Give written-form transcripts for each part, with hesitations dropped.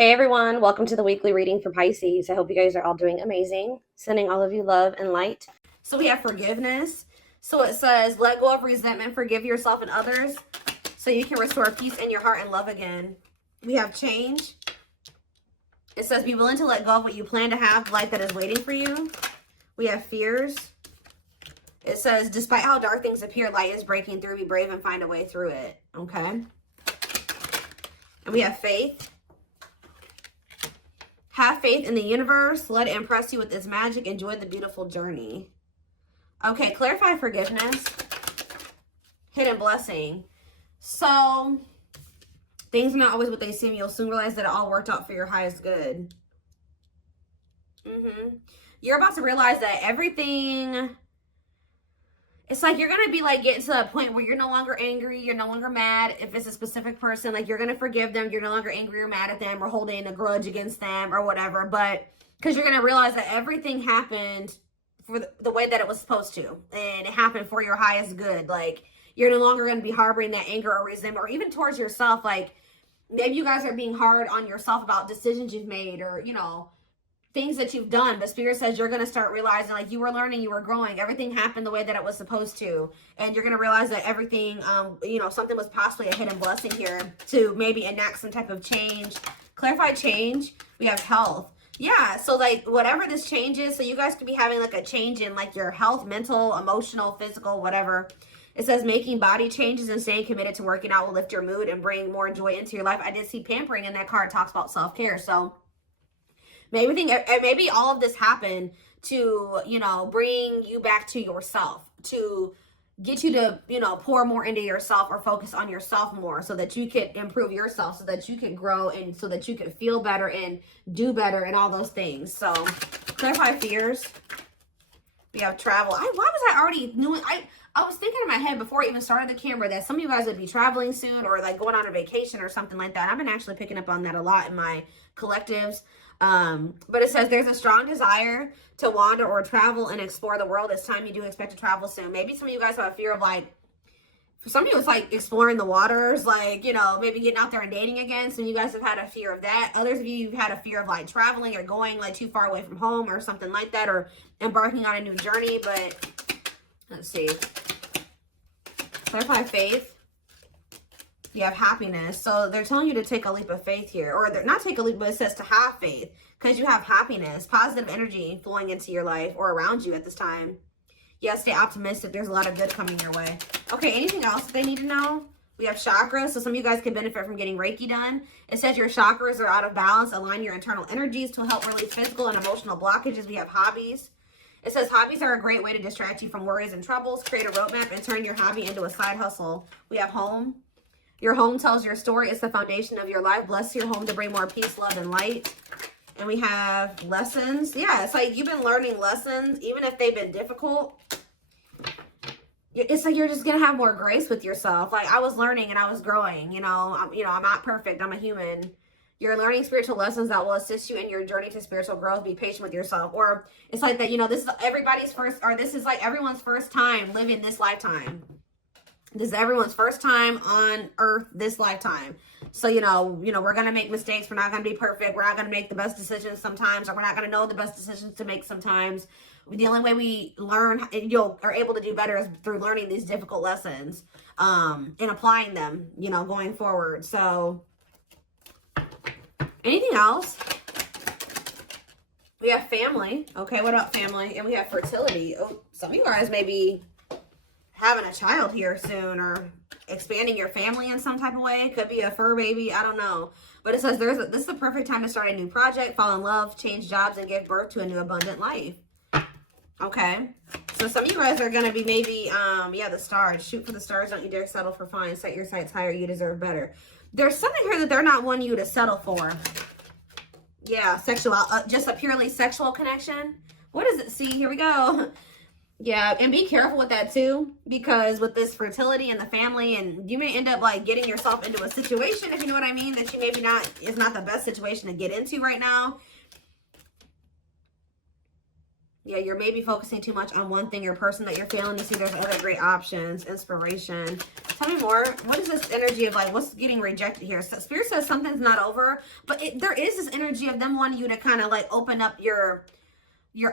Hey everyone, welcome to the weekly reading for Pisces. I hope you guys are all doing amazing. Sending all of you love and light. So we have forgiveness. So it says, let go of resentment, forgive yourself and others so you can restore peace in your heart and love again. We have change. It says, be willing to let go of what you plan to have, life that is waiting for you. We have fears. It says, despite how dark things appear, light is breaking through. Be brave and find a way through it. Okay. And we have faith. Have faith in the universe. Let it impress you with its magic. Enjoy the beautiful journey. Okay, clarify forgiveness. Hidden blessing. So, things are not always what they seem. You'll soon realize that it all worked out for your highest good. You're about to realize that everything... It's like you're going to be like getting to a point where you're no longer angry. You're no longer mad. If it's a specific person, like you're going to forgive them. You're no longer angry or mad at them or holding a grudge against them or whatever. But because you're going to realize that everything happened for the way that it was supposed to. And it happened for your highest good. Like you're no longer going to be harboring that anger or resentment or even towards yourself. Like maybe you guys are being hard on yourself about decisions you've made or, you know, things that you've done, but Spirit says you're going to start realizing like you were learning, you were growing, everything happened the way that it was supposed to, and you're going to realize that everything you know, something was possibly a hidden blessing here to maybe enact some type of change. Clarify change. We have health. Yeah, so like whatever this change is, so you guys could be having like a change in like your health, mental, emotional, physical, whatever. It says making body changes and staying committed to working out will lift your mood and bring more joy into your life. I did see pampering in that card. It talks about self-care. So maybe all of this happened to, you know, bring you back to yourself, to get you to, you know, pour more into yourself or focus on yourself more so that you can improve yourself, so that you can grow and so that you can feel better and do better and all those things. So clarify fears. We have travel. Why was I already doing? I was thinking in my head before I even started the camera that some of you guys would be traveling soon or like going on a vacation or something like that. I've been actually picking up on that a lot in my collectives. But it says there's a strong desire to wander or travel and explore the world. It's time you do expect to travel soon. Maybe some of you guys have a fear of like, for some of you it's like exploring the waters, like, you know, maybe getting out there and dating again. Some of you guys have had a fear of that. Others of you have had a fear of like traveling or going like too far away from home or something like that, or embarking on a new journey. But let's see. Clarify faith. You have happiness. So they're telling you to take a leap of faith here, or they're not take a leap, but it says to have faith because you have happiness, positive energy flowing into your life or around you at this time. Yeah, stay optimistic. There's a lot of good coming your way. Okay, anything else that they need to know? We have chakras. So some of you guys can benefit from getting Reiki done. It says your chakras are out of balance. Align your internal energies to help release physical and emotional blockages. We have hobbies. It says hobbies are a great way to distract you from worries and troubles. Create a roadmap and turn your hobby into a side hustle. We have home. Your home tells your story. It's the foundation of your life. Bless your home to bring more peace, love, and light. And we have lessons. Yeah, it's like you've been learning lessons, even if they've been difficult. It's like you're just going to have more grace with yourself. Like I was learning and I was growing. You know, I'm not perfect. I'm a human. You're learning spiritual lessons that will assist you in your journey to spiritual growth. Be patient with yourself. Or it's like that, you know, this is everybody's first, or this is like everyone's first time living this lifetime. This is everyone's first time on earth this lifetime. So, you know, we're going to make mistakes. We're not going to be perfect. We're not going to make the best decisions sometimes, or we're not going to know the best decisions to make sometimes. The only way we learn and are able to do better is through learning these difficult lessons and applying them, you know, going forward. So anything else? We have family. Okay, what about family? And we have fertility. Oh, some of you guys may be having a child here soon or expanding your family in some type of way. It could be a fur baby. I don't know. But it says this is the perfect time to start a new project, fall in love, change jobs, and give birth to a new abundant life. Okay. So some of you guys are going to be maybe, yeah, the stars. Shoot for the stars. Don't you dare settle for fine. Set your sights higher. You deserve better. There's something here that they're not wanting you to settle for. Yeah, sexual, just a purely sexual connection. What does it see? Here we go. Yeah, and be careful with that too, because with this fertility and the family, and you may end up like getting yourself into a situation, if you know what I mean, that you maybe is not the best situation to get into right now. Yeah, you're maybe focusing too much on one thing or person that you're failing to see there's other great options. Inspiration. Tell me more. What is this energy of like, what's getting rejected here? So Spirit says something's not over, but there is this energy of them wanting you to kind of like open up your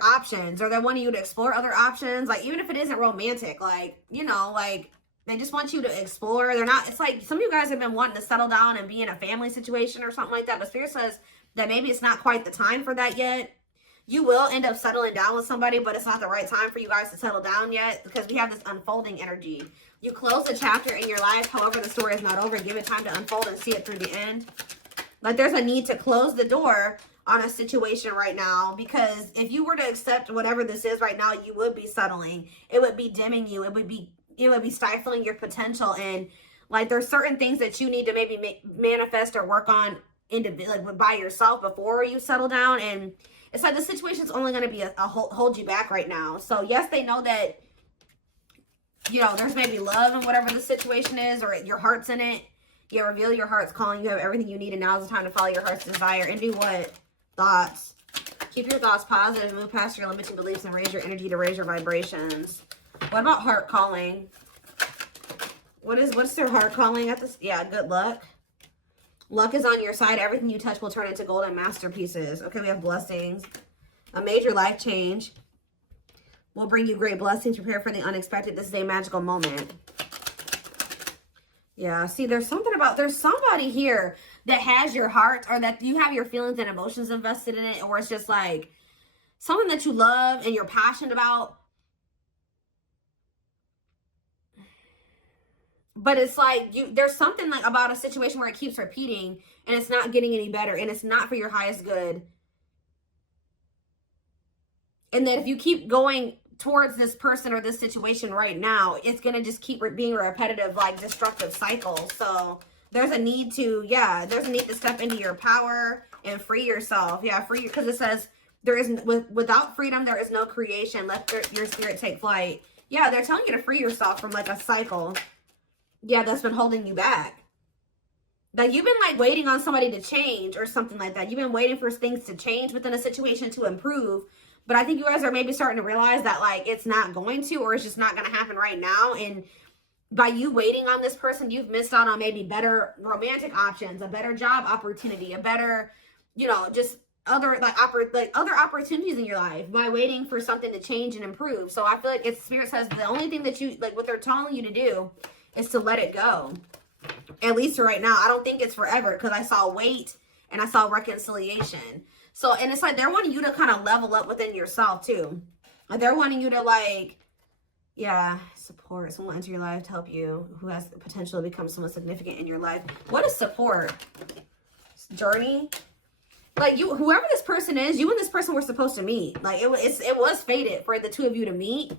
options, or they're wanting you to explore other options. Like, even if it isn't romantic, like, you know, like, they just want you to explore. They're not, it's like some of you guys have been wanting to settle down and be in a family situation or something like that, but Spirit says that maybe it's not quite the time for that yet. You will end up settling down with somebody, but it's not the right time for you guys to settle down yet, because we have this unfolding energy. You close a chapter in your life. However, the story is not over. Give it time to unfold and see it through the end. Like, there's a need to close the door on a situation right now, because if you were to accept whatever this is right now, you would be settling. It would be dimming you. It would be stifling your potential. And like, there's certain things that you need to maybe manifest or work on like by yourself before you settle down. And it's like the situation's only going to be a hold you back right now. So yes, they know that, you know, there's maybe love in whatever the situation is, or your heart's in it. Yeah, reveal your heart's calling. You have everything you need, and now is the time to follow your heart's desire. And do what? Thoughts. Keep your thoughts positive, move past your limiting beliefs, and raise your energy to raise your vibrations. What about heart calling? What's their heart calling at this? Yeah, good luck. Luck is on your side. Everything you touch will turn into golden masterpieces. Okay, we have blessings. A major life change will bring you great blessings. Prepare for the unexpected. This is a magical moment. Yeah, see, there's somebody here that has your heart, or that you have your feelings and emotions invested in it, or it's just like something that you love and you're passionate about. But it's like there's something like about a situation where it keeps repeating and it's not getting any better, and it's not for your highest good. And that if you keep going towards this person or this situation right now, it's going to just keep being a repetitive, like, destructive cycle. So there's a need to, step into your power and free yourself. Yeah, free, because it says without freedom, there is no creation. Let your spirit take flight. Yeah, they're telling you to free yourself from like a cycle. Yeah, that's been holding you back. Like, you've been like waiting on somebody to change or something like that. You've been waiting for things to change within a situation to improve. But I think you guys are maybe starting to realize that like it's not going to, or it's just not going to happen right now. And by you waiting on this person, you've missed out on maybe better romantic options, a better job opportunity, a better, you know, just other other opportunities in your life by waiting for something to change and improve. So I feel like it's Spirit says the only thing that you like, what they're telling you to do is to let it go. At least right now. I don't think it's forever, because I saw wait and I saw reconciliation. So, and it's like they're wanting you to kind of level up within yourself too. Like, they're wanting you to like, yeah, support someone into your life to help you who has the potential to become someone significant in your life. What is support? Journey? Like, whoever this person is, you and this person were supposed to meet. Like, it was fated for the two of you to meet.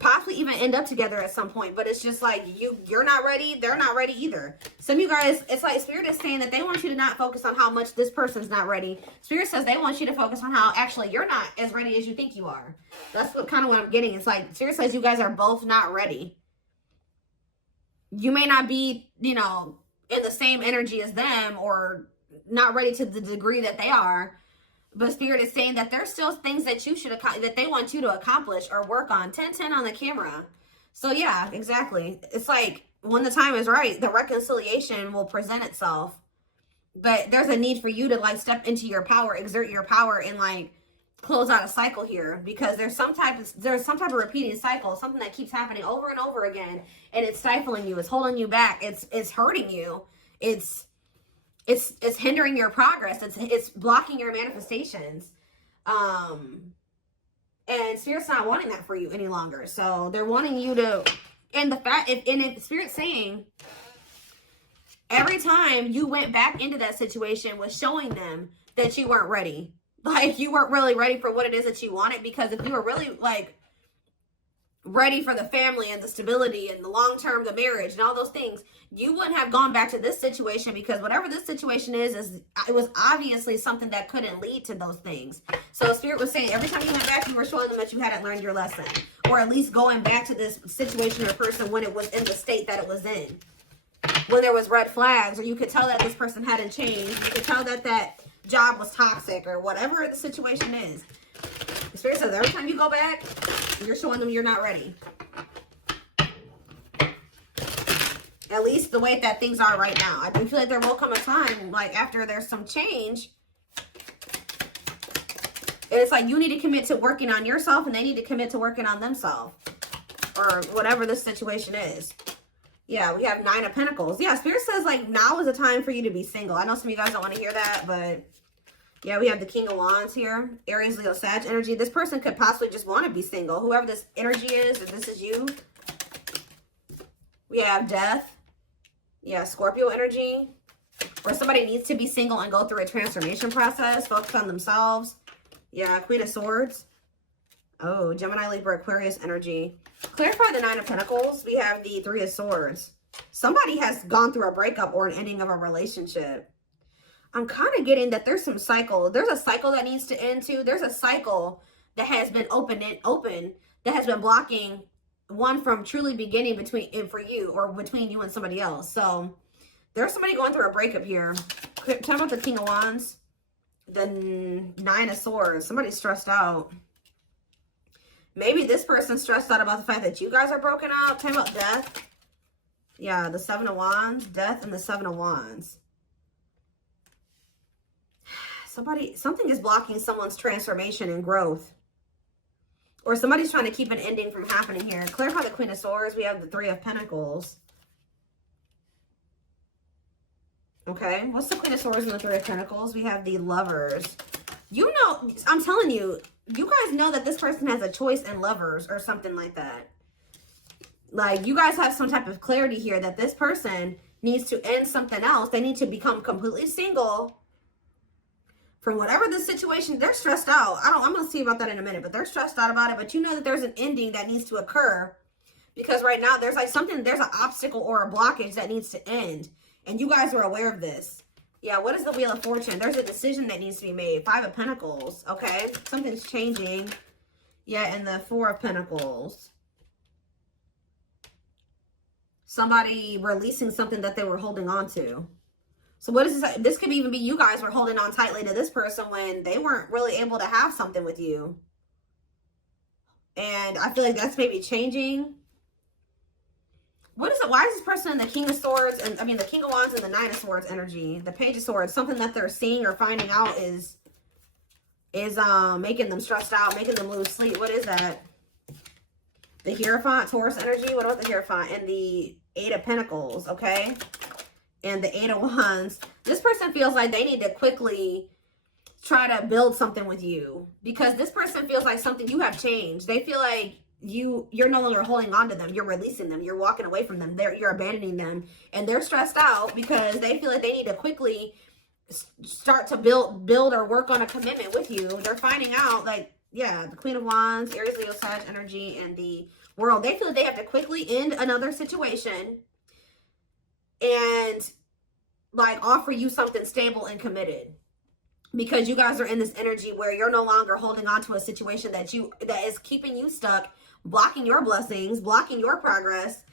Possibly even end up together at some point, but it's just like you're not ready, they're not ready either. Some of you guys, it's like Spirit is saying that they want you to not focus on how much this person's not ready. Spirit says they want you to focus on how actually you're not as ready as you think you are. That's what I'm getting. It's like Spirit says you guys are both not ready. You may not be, you know, in the same energy as them, or not ready to the degree that they are. But Spirit is saying that there's still things that you should that they want you to accomplish or work on. 10-10 on the camera. So yeah, exactly. It's like when the time is right, the reconciliation will present itself. But there's a need for you to like step into your power, exert your power, and like close out a cycle here, because there's some type of repeating cycle, something that keeps happening over and over again, and it's stifling you, it's holding you back, it's hurting you, it's hindering your progress. It's blocking your manifestations. And Spirit's not wanting that for you any longer. So they're wanting you to, and if Spirit's saying every time you went back into that situation was showing them that you weren't ready. Like, you weren't really ready for what it is that you wanted, because if you were really like ready for the family and the stability and the long-term, the marriage and all those things, you wouldn't have gone back to this situation, because whatever this situation is it was obviously something that couldn't lead to those things. So Spirit was saying every time you went back, you were showing them that you hadn't learned your lesson, or at least going back to this situation or person when it was in the state that it was in, when there was red flags, or you could tell that this person hadn't changed, you could tell that that job was toxic, or whatever the situation is. Spirit says every time you go back, you're showing them you're not ready. At least the way that things are right now. I do feel like there will come a time, like after there's some change, and it's like you need to commit to working on yourself and they need to commit to working on themselves. Or whatever this situation is. Yeah, we have 9 of Pentacles. Yeah, Spirit says like now is the time for you to be single. I know some of you guys don't want to hear that, but yeah, we have the King of Wands here. Aries, Leo, Sag energy. This person could possibly just want to be single. Whoever this energy is, if this is you. We have Death. Yeah, Scorpio energy. Or somebody needs to be single and go through a transformation process. Focus on themselves. Yeah, Queen of Swords. Oh, Gemini, Libra, Aquarius energy. Clarify the 9 of Pentacles. We have the 3 of Swords. Somebody has gone through a breakup or an ending of a relationship. I'm kind of getting that there's some cycle. There's a cycle that needs to end too. There's a cycle that has been open that has been blocking one from truly beginning for you or between you and somebody else. So there's somebody going through a breakup here. Talk about the King of Wands, the 9 of Swords. Somebody's stressed out. Maybe this person's stressed out about the fact that you guys are broken up. Talk about Death. Yeah, the 7 of Wands, Death, and the 7 of Wands. Something is blocking someone's transformation and growth. Or somebody's trying to keep an ending from happening here. Clarify the Queen of Swords. We have the 3 of Pentacles. Okay, what's the Queen of Swords and the 3 of Pentacles? We have the Lovers. You know, I'm telling you, you guys know that this person has a choice in Lovers or something like that. Like, you guys have some type of clarity here that this person needs to end something else. They need to become completely single from whatever the situation. They're stressed out. I'm going to see about that in a minute, but they're stressed out about it. But you know that there's an ending that needs to occur because right now there's like there's an obstacle or a blockage that needs to end. And you guys are aware of this. Yeah, what is the Wheel of Fortune? There's a decision that needs to be made. 5 of Pentacles, okay? Something's changing. Yeah, and the 4 of Pentacles. Somebody releasing something that they were holding on to. So what is this? This could even be you guys were holding on tightly to this person when they weren't really able to have something with you. And I feel like that's maybe changing. What is it? Why is this person in the King of Swords and the King of Wands and the 9 of Swords energy? The Page of Swords, something that they're seeing or finding out is making them stressed out, making them lose sleep. What is that? The Hierophant, Taurus energy. What about the Hierophant? And the 8 of Pentacles, okay? And the 8 of Wands. This person feels like they need to quickly try to build something with you because this person feels like you have changed. They feel like you're no longer holding on to them. You're releasing them. You're walking away from them. You're abandoning them. And they're stressed out because they feel like they need to quickly start to build or work on a commitment with you. They're finding out, like, yeah, the Queen of Wands, Aries, Leo, Sag energy, and the World. They feel like they have to quickly end another situation and like offer you something stable and committed. Because you guys are in this energy where you're no longer holding on to a situation that is keeping you stuck, blocking your blessings, blocking your progress,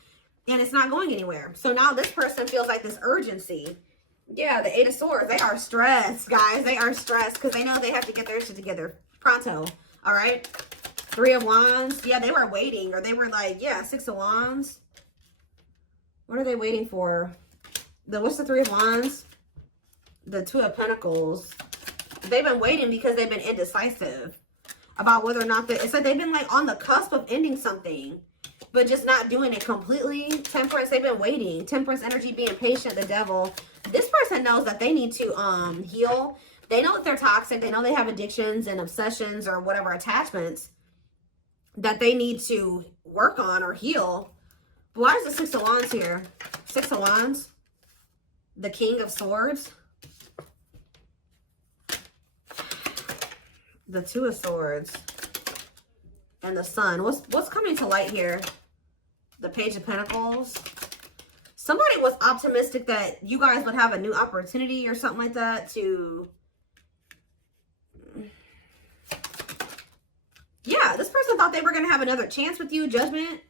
and it's not going anywhere. So now this person feels like this urgency. Yeah, the 8 of Swords. They are stressed, guys. They are stressed because they know they have to get their shit together pronto. All right. 3 of Wands. Yeah, they were waiting, or they were like, yeah, 6 of Wands. What are they waiting for? What's the 3 of Wands? The 2 of Pentacles. They've been waiting because they've been indecisive about whether or not it's like they've been like on the cusp of ending something, but just not doing it completely. Temperance, they've been waiting. Temperance energy, being patient, the Devil. This person knows that they need to heal. They know that they're toxic. They know they have addictions and obsessions or whatever attachments that they need to work on or heal. But why is the 6 of Wands here? 6 of Wands. The King of Swords. The 2 of Swords. And the Sun. What's coming to light here? The Page of Pentacles. Somebody was optimistic that you guys would have a new opportunity or something like that to... Yeah, this person thought they were going to have another chance with you, Judgment.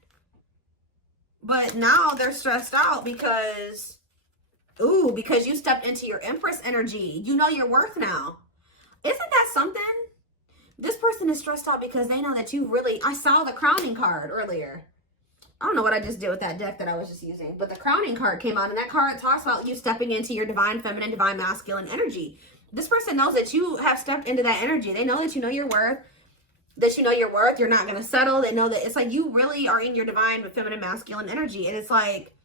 But now they're stressed out because... Ooh, because you stepped into your Empress energy. You know your worth now. Isn't that something? This person is stressed out because they know that you really, I saw the crowning card earlier. I don't know what I just did with that deck that I was just using, but the crowning card came out, and that card talks about you stepping into your divine feminine, divine masculine energy. This person knows that you have stepped into that energy. They know that you know your worth, you're not going to settle. They know that it's like you really are in your divine feminine, masculine energy. And it's like,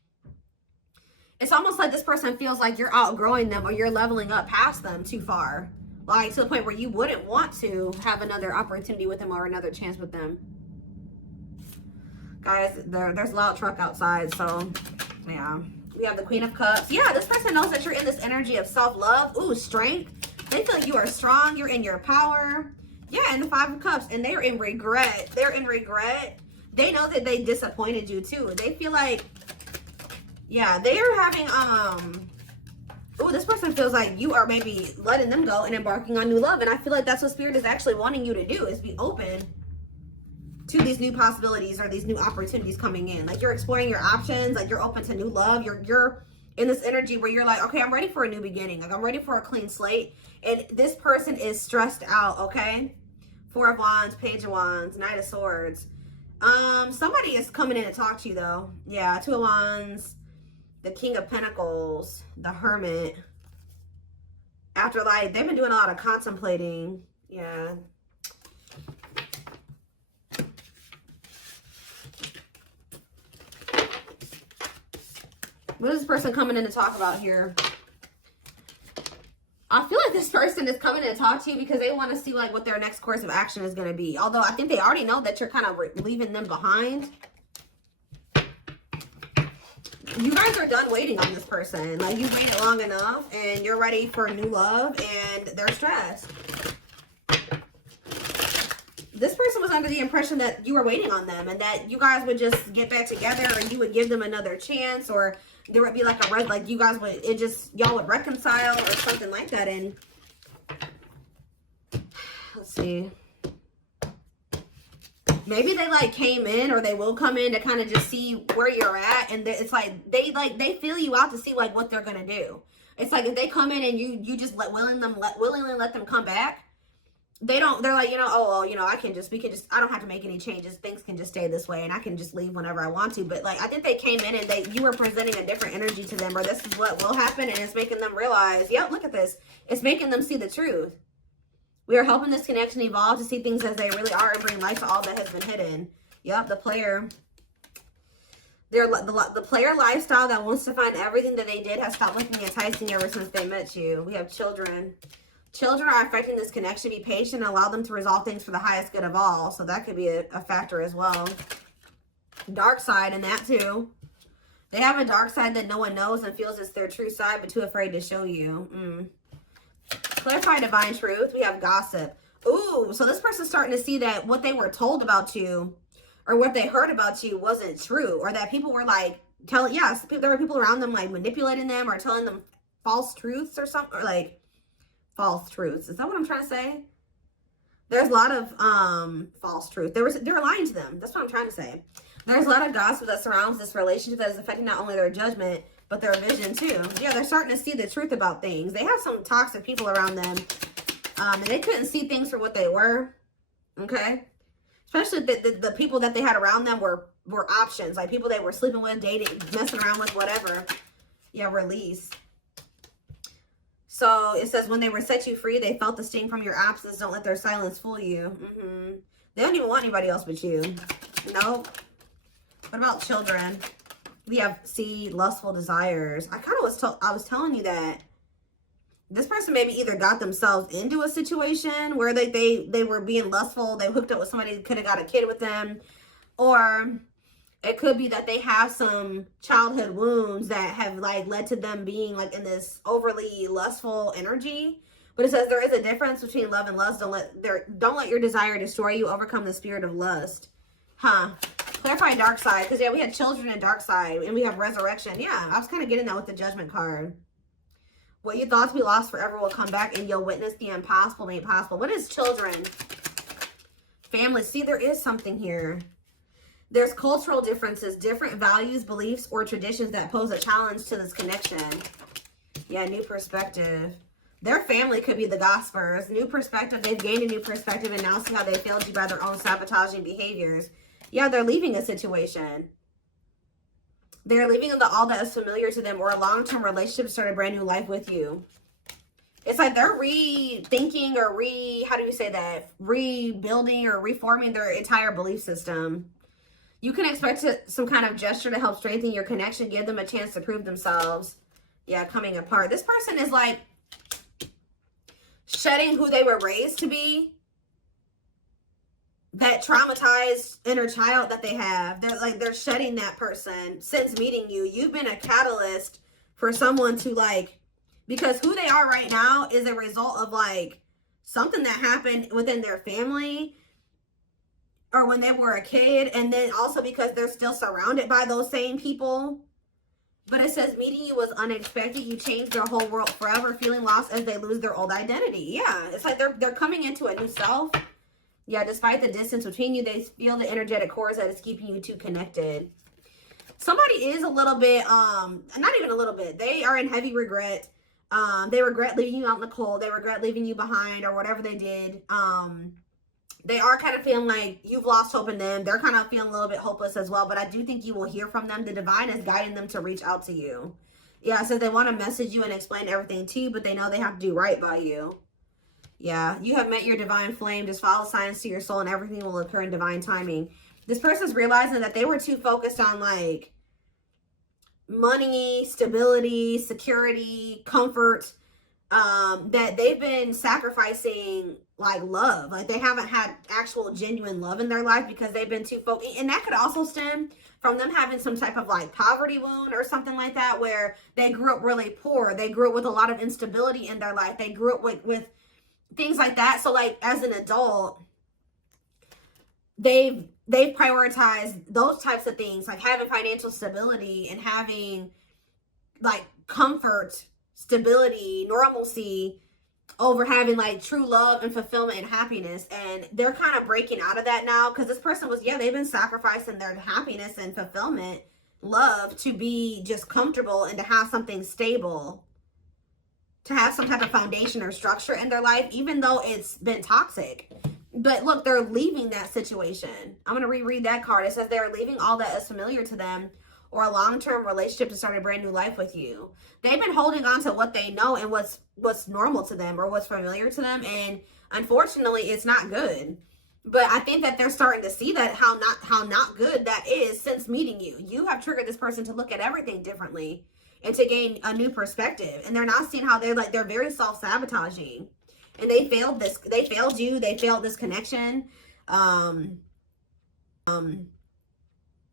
it's almost like this person feels like you're outgrowing them or you're leveling up past them too far. Like to the point where you wouldn't want to have another opportunity with them or another chance with them. Guys, there's a loud truck outside, so yeah. We have the Queen of Cups. Yeah, this person knows that you're in this energy of self-love. Ooh, strength. They feel like you are strong. You're in your power. Yeah, and the Five of Cups. And they're in regret. They're in regret. They know that they disappointed you too. They feel like, yeah, they are having, ooh, this person feels like you are maybe letting them go and embarking on new love. And I feel like that's what Spirit is actually wanting you to do, is be open to these new possibilities or these new opportunities coming in. Like you're exploring your options, like you're open to new love. You're in this energy where you're like, okay, I'm ready for a new beginning. Like I'm ready for a clean slate. And this person is stressed out, okay? Four of Wands, Page of Wands, Knight of Swords. Somebody is coming in to talk to you though. Yeah, Two of Wands, the King of Pentacles, the Hermit. After like, they've been doing a lot of contemplating. Yeah. What is this person coming in to talk about here? I feel like this person is coming in to talk to you because they want to see like what their next course of action is going to be. Although I think they already know that you're kind of leaving them behind. You guys are done waiting on this person. Like you waited long enough and you're ready for new love and they're stressed. This person was under the impression that you were waiting on them and that you guys would just get back together or you would give them another chance, or there would be like a like you guys would, y'all would reconcile or something like that. And let's see, maybe they like came in, or they will come in to kind of just see where you're at. And it's like they feel you out to see like what they're gonna do. It's like if they come in and you just willingly let them come back. They're like, you know, oh, well, you know, I don't have to make any changes. Things can just stay this way and I can just leave whenever I want to. But like, I think they came in and you were presenting a different energy to them, or this is what will happen. And it's making them realize, yep, look at this. It's making them see the truth. We are helping this connection evolve to see things as they really are and bring light to all that has been hidden. Yep, the player. The player lifestyle that wants to find everything that they did has stopped looking enticing ever since they met you. We have children. Children are affecting this connection. Be patient and allow them to resolve things for the highest good of all. So that could be a factor as well. Dark side in that too. They have a dark side that no one knows and feels it's their true side, but too afraid to show you. Clarify divine truth. We have gossip. Ooh, so this person's starting to see that what they were told about you or what they heard about you wasn't true, or that people were like there were people around them like manipulating them or telling them false truths or something, or like false truths. Is that what I'm trying to say? There's a lot of false truth. They were lying to them. That's what I'm trying to say. There's a lot of gossip that surrounds this relationship that is affecting not only their judgment, but their vision too. Yeah, they're starting to see the truth about things. They have some toxic people around them. And they couldn't see things for what they were. Okay? Especially the people that they had around them were options. Like people they were sleeping with, dating, messing around with, whatever. Yeah, release. So it says, when they were set you free, they felt the sting from your absence. Don't let their silence fool you. They don't even want anybody else but you. Nope. What about children? We have lustful desires. I was telling you that this person maybe either got themselves into a situation where they were being lustful. They hooked up with somebody who could have got a kid with them. Or it could be that they have some childhood wounds that have like led to them being like in this overly lustful energy. But it says there is a difference between love and lust. Don't let your desire destroy you. Overcome the spirit of lust. Clarify dark side. Because yeah, we had children and dark side, and we have resurrection. Yeah, I was kind of getting that with the judgment card. What you thought to be lost forever will come back, and you'll witness the impossible made possible. What is children? Family. See, there is something here. There's cultural differences, different values, beliefs, or traditions that pose a challenge to this connection. Yeah, new perspective. Their family could be the gossipers. New perspective. They've gained a new perspective and now see how they failed you by their own sabotaging behaviors. Yeah, they're leaving a situation. They're leaving all that is familiar to them, or a long-term relationship to start a brand new life with you. It's like they're rethinking or how do you say that? Rebuilding or reforming their entire belief system. You can expect some kind of gesture to help strengthen your connection, give them a chance to prove themselves. Yeah, coming apart. This person is like shedding who they were raised to be. That traumatized inner child that they have. They're shedding that person since meeting you. You've been a catalyst for someone to like, because who they are right now is a result of like something that happened within their family or when they were a kid. And then also because they're still surrounded by those same people. But it says meeting you was unexpected. You changed their whole world forever, feeling lost as they lose their old identity. Yeah, it's like they're coming into a new self. Yeah, despite the distance between you, they feel the energetic cords that is keeping you two connected. Somebody is a little bit, not even a little bit. They are in heavy regret. They regret leaving you out in the cold. They regret leaving you behind or whatever they did. They are kind of feeling like you've lost hope in them. They're kind of feeling a little bit hopeless as well. But I do think you will hear from them. The divine is guiding them to reach out to you. Yeah, so they want to message you and explain everything to you, but they know they have to do right by you. Yeah, you have met your divine flame. Just follow signs to your soul and everything will occur in divine timing. This person's realizing that they were too focused on like money, stability, security, comfort, that they've been sacrificing like love. Like they haven't had actual genuine love in their life because they've been too focused. And that could also stem from them having some type of like poverty wound or something like that, where they grew up really poor. They grew up with a lot of instability in their life. They grew up with things like that. So like as an adult, they've prioritized those types of things, like having financial stability and having like comfort, stability, normalcy over having like true love and fulfillment and happiness. And they're kind of breaking out of that now because this person was, yeah, they've been sacrificing their happiness and fulfillment, love, to be just comfortable and to have something stable, to have some type of foundation or structure in their life, even though it's been toxic. But look, they're leaving that situation. I'm going to reread that card. It says they're leaving all that is familiar to them or a long-term relationship to start a brand new life with you. They've been holding on to what they know and what's normal to them or what's familiar to them. And unfortunately, it's not good. But I think that they're starting to see that how not good that is since meeting you. You have triggered this person to look at everything differently and to gain a new perspective. And they're not seeing how they're very self-sabotaging. And they failed you. They failed this connection.